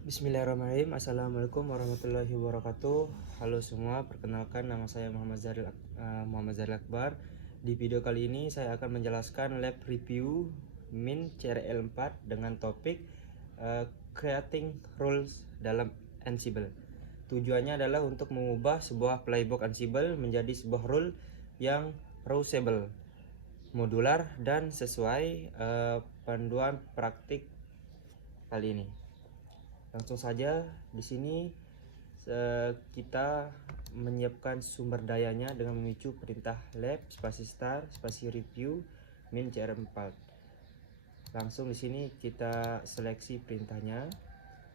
Bismillahirrahmanirrahim. Assalamualaikum warahmatullahi wabarakatuh. Halo semua, perkenalkan nama saya Muhammad Zaril Akbar. Di video kali ini saya akan menjelaskan lab review Mint CRL4 dengan topik creating rules dalam Ansible. Tujuannya adalah untuk mengubah sebuah playbook Ansible menjadi sebuah rule yang reusable, modular, dan sesuai panduan praktik kali ini. Langsung saja, di sini kita menyiapkan sumber dayanya dengan memicu perintah lab spasi start spasi review min cr4. Langsung di sini kita seleksi perintahnya,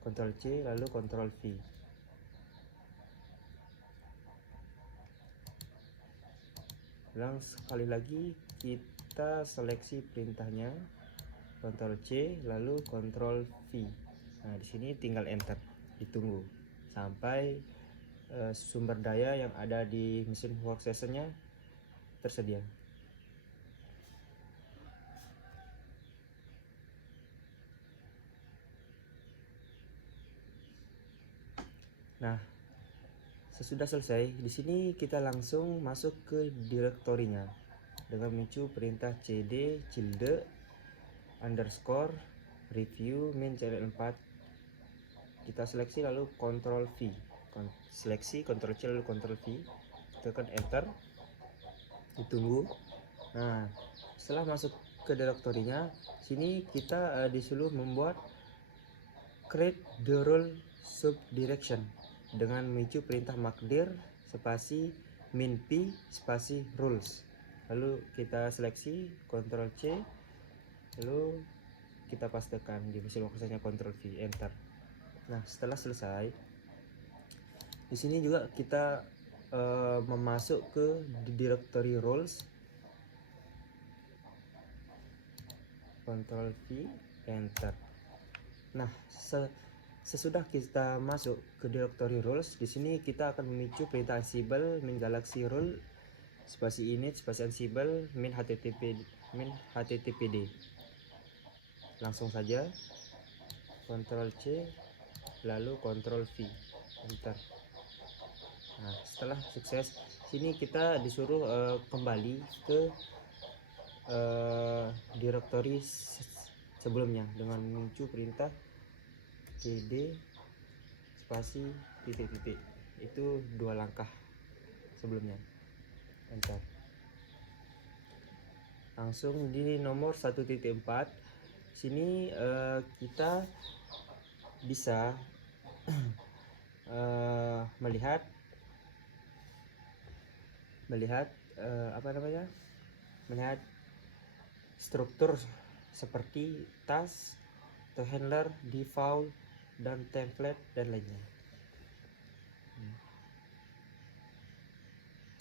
Ctrl C lalu Ctrl V. Ulang sekali lagi, kita seleksi perintahnya, Ctrl C lalu Ctrl V. Nah, di sini tinggal enter, ditunggu sampai sumber daya yang ada di mesin workstation-nya tersedia. Nah, sesudah selesai, di sini kita langsung masuk ke direktorinya dengan memicu perintah cd tilde underscore review min cl4. Kita seleksi lalu Ctrl V, seleksi Ctrl C lalu Ctrl V, tekan enter, ditunggu. Nah, setelah masuk ke direktorinya, sini kita disuruh membuat create the role subdirection dengan memicu perintah makdir spasi min p spasi rules. Lalu kita seleksi Ctrl C, lalu kita pastekan di mesin workstation Ctrl V, enter. Nah, setelah selesai, di sini juga kita memasuk ke directory roles, Ctrl V, enter. Nah, sesudah kita masuk ke directory roles, di sini kita akan memicu perintah Ansible min galaxy rule spasi init spasi Ansible min httpd. Langsung saja Ctrl C lalu Ctrl V, enter. Nah, setelah sukses, sini kita disuruh kembali ke directory sebelumnya dengan memicu perintah cd spasi titik-titik. Itu dua langkah sebelumnya, enter. Langsung di nomor 1.4 sini kita bisa melihat melihat struktur seperti task, handler, default, dan template dan lainnya.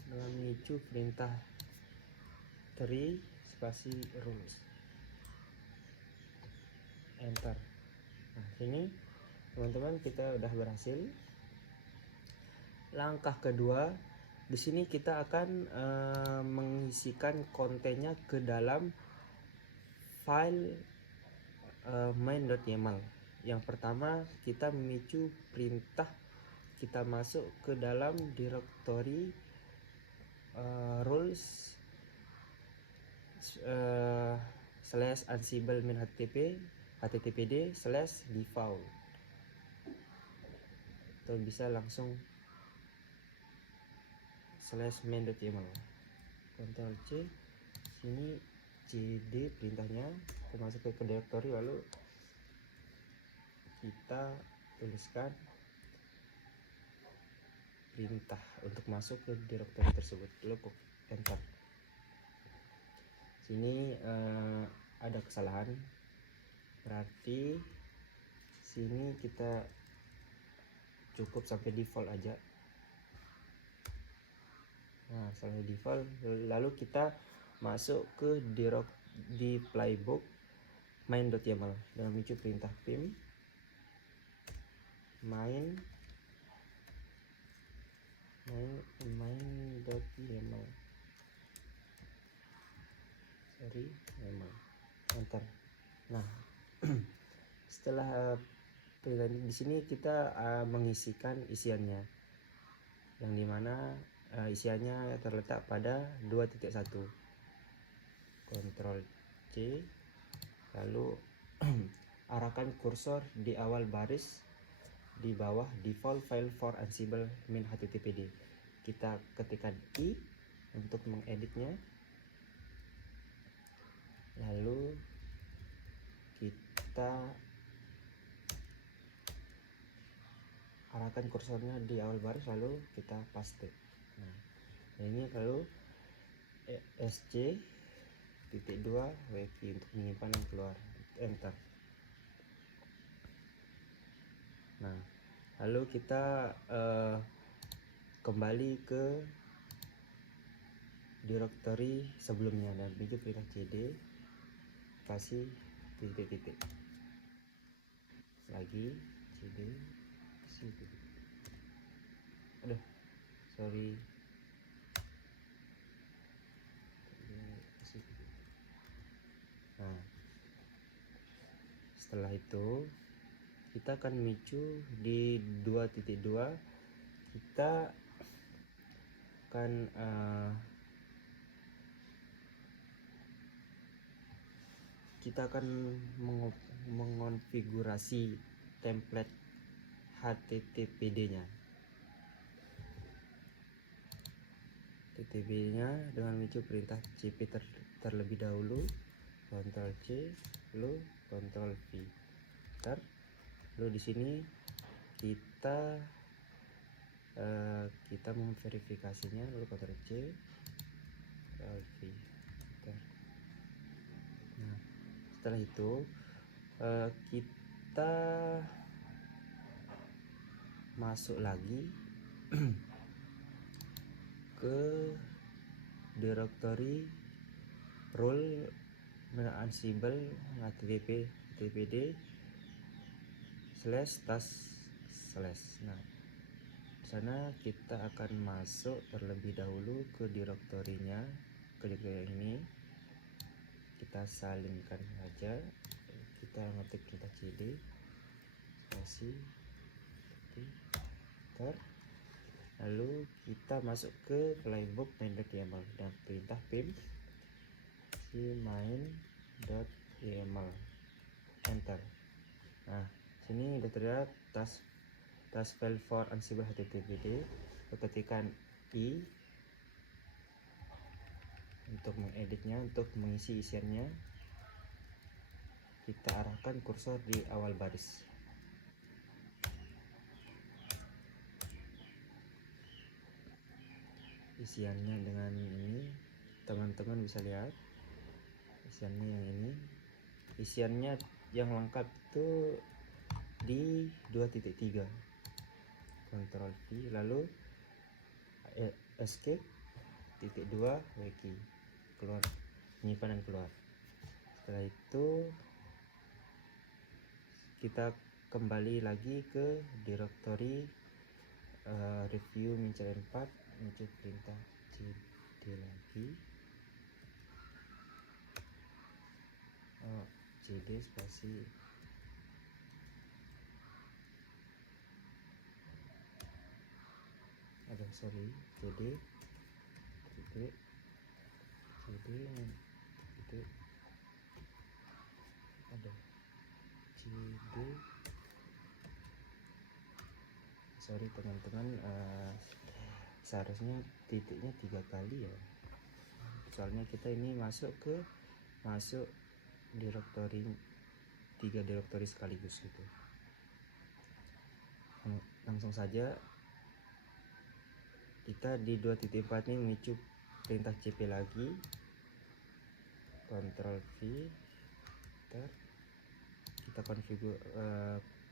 Dengan memicu perintah tree spasi rules, enter. Nah, ini teman-teman kita udah berhasil. Langkah kedua, di sini kita akan mengisikan kontennya ke dalam file main.yaml. Yang pertama, kita memicu perintah kita masuk ke dalam directory rules slash ansible min httpd slash default, atau bisa langsung slash main.yaml. Ctrl C, sini cd perintahnya, kita masuk ke directory lalu kita tuliskan perintah untuk masuk ke directory tersebut, lalu enter. Sini ada kesalahan, berarti sini kita cukup sampai default aja. Nah, sampai default, lalu kita masuk ke di playbook main.yaml dengan memicu perintah pim main.yaml, enter. Nah, setelah di sini kita mengisikan isiannya, yang dimana isiannya terletak pada 2.1. Ctrl C, lalu arahkan kursor di awal baris di bawah default file for Ansible min httpd. Kita ketikkan I untuk mengeditnya, lalu kita arahkan kursornya di awal baris, lalu kita paste. Nah, ini lalu SC.2 wiki untuk menyimpan dan keluar, enter. Nah, lalu kita kembali ke directory sebelumnya dan begitu perintah cd kasih titik-titik lagi, cd kasih titik. Aduh, sorry. Nah, setelah itu kita akan micu di 2.2. Kita akan mengonfigurasi template HTTPD-nya. HTTPD-nya dengan micu perintah cp terlebih dahulu, Ctrl C, lalu Ctrl V. Lalu di sini kita memverifikasinya, lalu Ctrl C, Ctrl V. Nah, setelah itu kita masuk lagi ke directory role Ansible httpd /task/. Nah, di sana kita akan masuk terlebih dahulu ke direktorinya, ke direktori ini. Kita salinkan saja, kita ngetik perintah cd spasi enter, lalu kita masuk ke playbook main.yml dan perintah pim main.yml, enter. Nah, sini udah terlihat task file for Ansible httpd. Ketikkan I untuk mengeditnya, untuk mengisi isiannya. Kita arahkan kursor di awal baris. Isiannya dengan ini, teman-teman bisa lihat isiannya yang ini. Isiannya yang lengkap itu di 2.3. Ctrl V, lalu escape titik 2 wiki, keluar, penyimpanan keluar. Setelah itu kita kembali lagi ke directory review min-4, muncul perintah cd lagi, cd spasi cd titik cd sorry teman-teman, seharusnya titiknya 3 kali ya, soalnya kita ini masuk direktori 3 direktori sekaligus gitu. Langsung saja kita di 2.4 ini memicu perintah cp lagi, Ctrl V, kita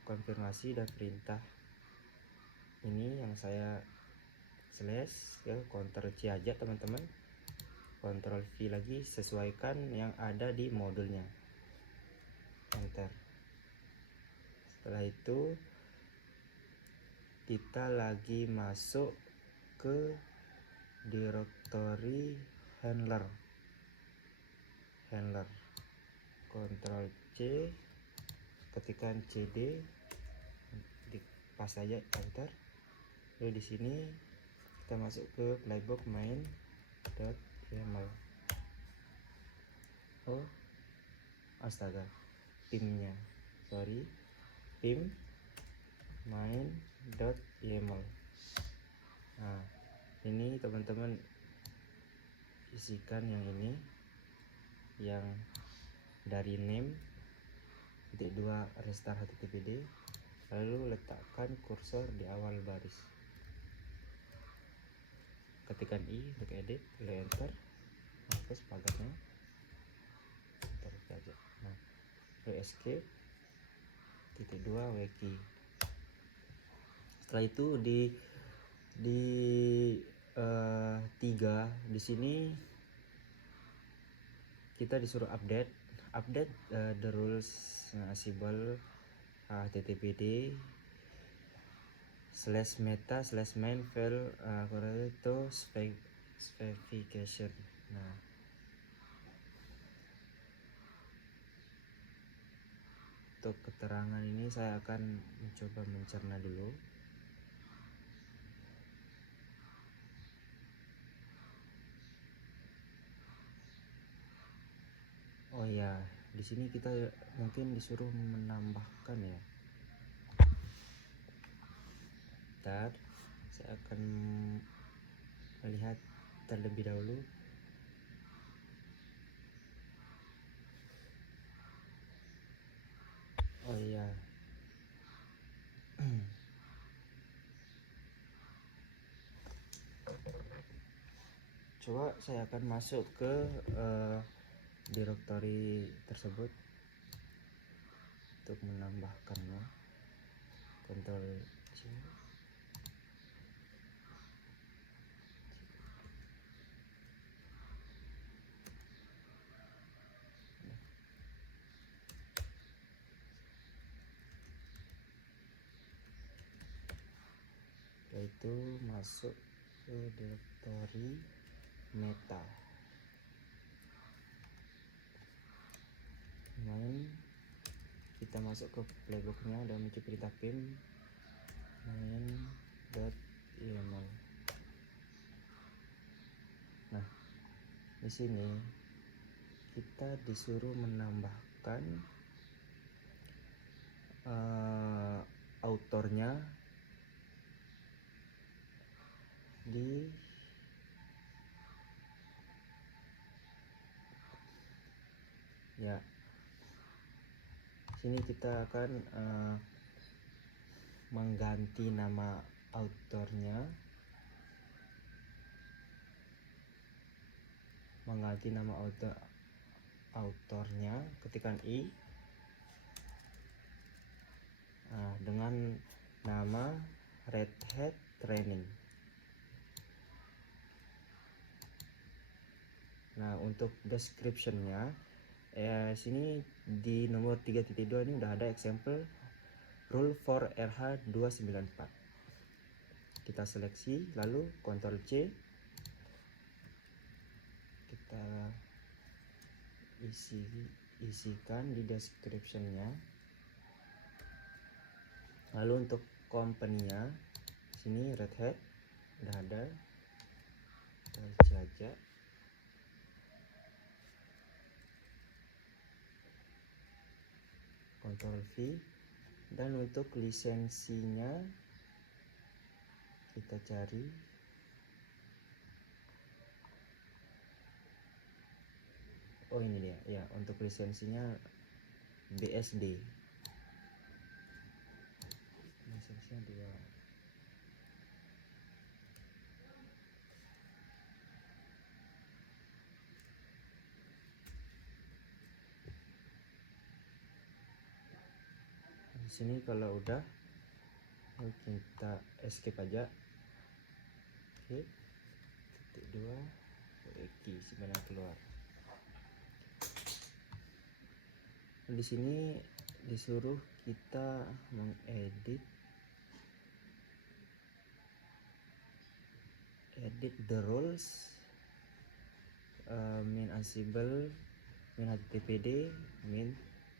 konfirmasi dan perintah ini yang saya slash ya, Ctrl C aja teman-teman, Ctrl V lagi, sesuaikan yang ada di modulnya, enter. Setelah itu kita lagi masuk ke directory handler, Ctrl C, ketikkan cd pas saja enter. Lalu di sini kita masuk ke playbook main.yml. Oh astaga, pimnya sorry, pim main.yml. Nah ini teman-teman isikan yang ini, yang dari name .2 restart httpd, lalu letakkan kursor di awal baris, ketikkan i untuk edit, lalu enter, hapus pagarnya, enter saja. Nah lalu escape .2 wiki. Setelah itu di 3 di sini kita disuruh update the rules Ansible httpd /meta/main file to specification. Nah untuk keterangan ini saya akan mencoba mencerna dulu. Oh ya, di sini kita mungkin disuruh menambahkan ya. Bentar, saya akan melihat terlebih dahulu. Oh iya. Coba saya akan masuk ke directory tersebut untuk menambahkannya. Ctrl C. Yaitu masuk ke directory meta main, kita masuk ke playbooknya dan mencari perintah pim main.yml. Nah di sini kita disuruh menambahkan autornya di ya sini kita akan mengganti nama autornya, ketikkan i dengan nama Red Hat Training. Nah untuk descriptionnya sini di nomor 3.2 ini udah ada example rule for RH294. Kita seleksi lalu Ctrl C, kita isikan di descriptionnya. Lalu untuk company-nya sini Red Hat udah ada, kita saja. Ctrl V, dan untuk lisensinya kita cari ini dia ya, untuk lisensinya BSD, lisensinya 2. Di sini kalau udah kita escape aja. Oke, .2 wiki sebenarnya keluar. Di sini disuruh kita mengedit the roles min Ansible min httpd min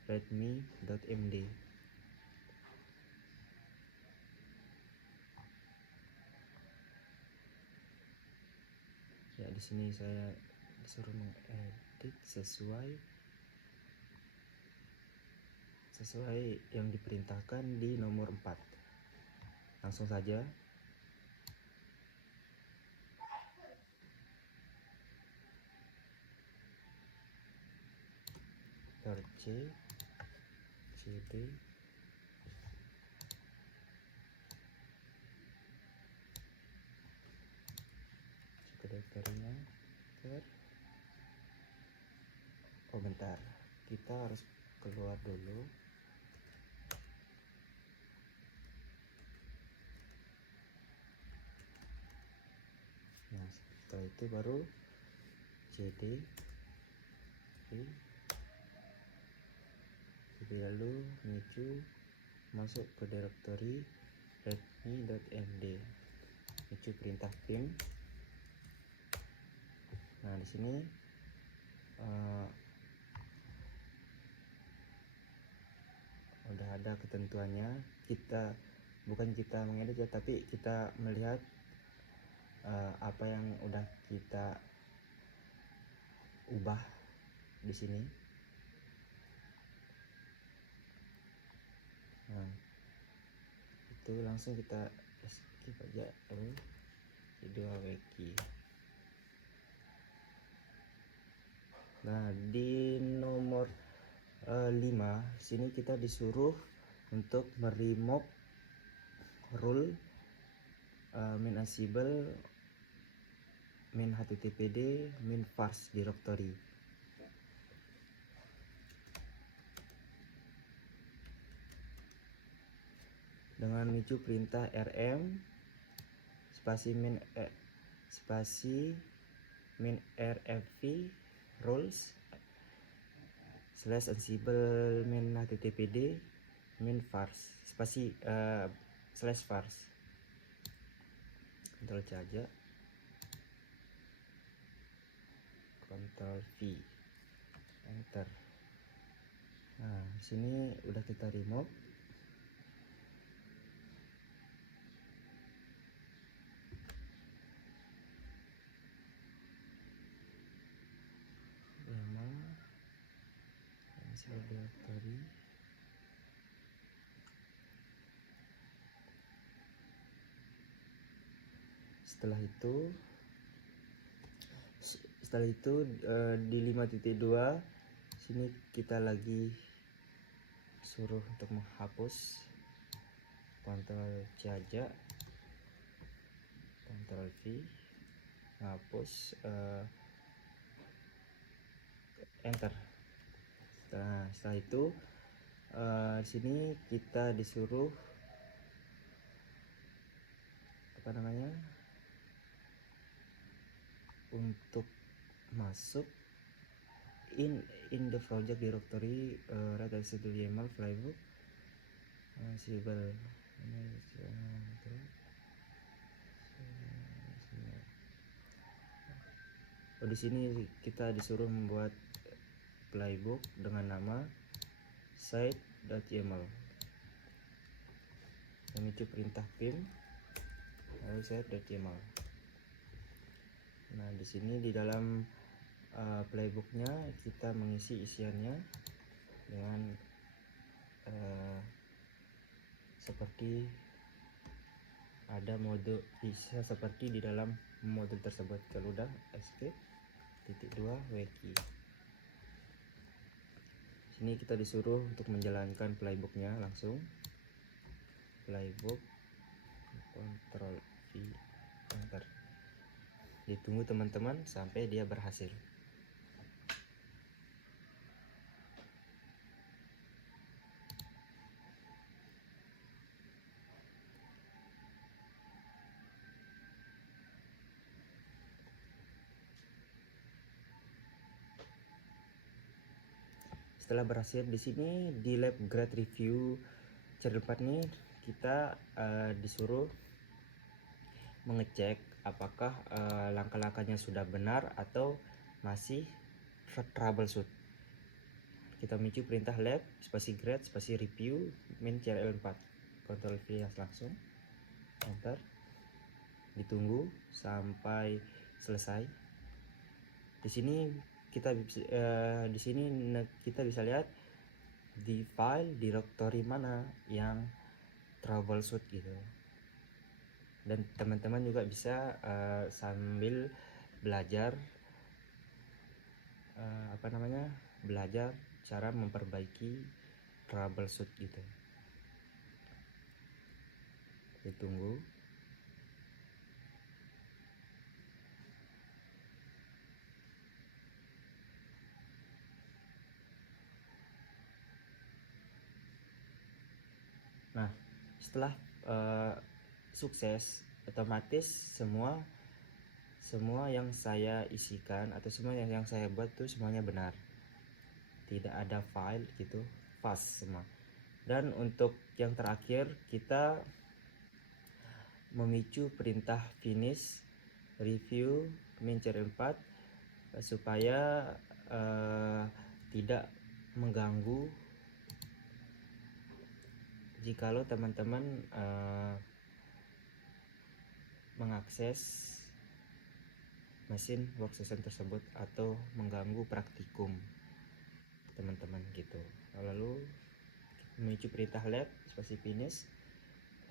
readme.md. Di sini saya disuruh mengedit sesuai yang diperintahkan di nomor 4. Langsung saja. RC CD direktorinya. Oh bentar, kita harus keluar dulu. Nah setelah itu baru CD lalu menuju masuk ke direktori readme.md, menuju perintah pim. Nah di sini udah ada ketentuannya. Bukan kita mengedit ya, tapi kita melihat apa yang udah kita ubah di sini. Nah itu langsung kita skip aja video wiki. Nah di nomor 5 sini kita disuruh untuk meremove rule main ansible, main httpd, main parse directory. Dengan menuju perintah rm spasi main rfv rules / ansible main httpd main parse spasi / parse. Ctrl C aja, Ctrl V, enter. Nah sini udah kita remove. Directory. Setelah itu di 5.2 sini kita lagi suruh untuk menghapus. Ctrl C aja, Ctrl V, hapus, enter. Setelah itu sini kita disuruh untuk masuk in the project directory read.html playbook ansible. Di sini kita disuruh membuat playbook dengan nama site.yml, memicu perintah pim lalu site.yml. Nah di sini di dalam playbooknya kita mengisi isiannya dengan seperti ada mode seperti di dalam modul tersebut. Kalau udah escape .2 wiki. Sini kita disuruh untuk menjalankan playbooknya langsung. Playbook, Ctrl V, enter. Ditunggu teman-teman sampai dia berhasil. Setelah berhasil di sini di lab grade review channel 4 nih kita disuruh mengecek apakah langkah-langkahnya sudah benar atau masih troubleshoot. Kita menuju perintah lab spasi grade spasi review main CRL 4, Ctrl V langsung, enter. Ditunggu sampai selesai. Di sini kita bisa lihat di file directory mana yang troubleshoot gitu. Dan teman-teman juga bisa sambil belajar belajar cara memperbaiki troubleshoot gitu. Ditunggu. Nah, setelah sukses, otomatis semua yang saya isikan atau semua yang saya buat tuh semuanya benar, tidak ada file gitu, pas semua. Dan untuk yang terakhir, kita memicu perintah finish review min-4 supaya tidak mengganggu jikalau teman-teman mengakses mesin workstation tersebut atau mengganggu praktikum teman-teman gitu. Lalu memicu perintah let spasi finish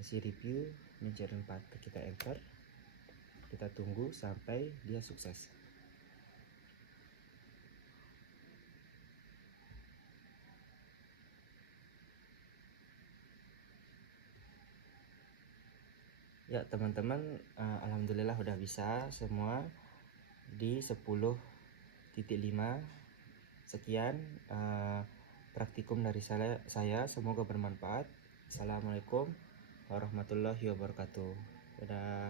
kasih review min-4, kita enter, kita tunggu sampai dia sukses. Ya teman-teman, alhamdulillah udah bisa semua di 10.5. Sekian praktikum dari saya, semoga bermanfaat. Assalamualaikum warahmatullahi wabarakatuh. Dadah.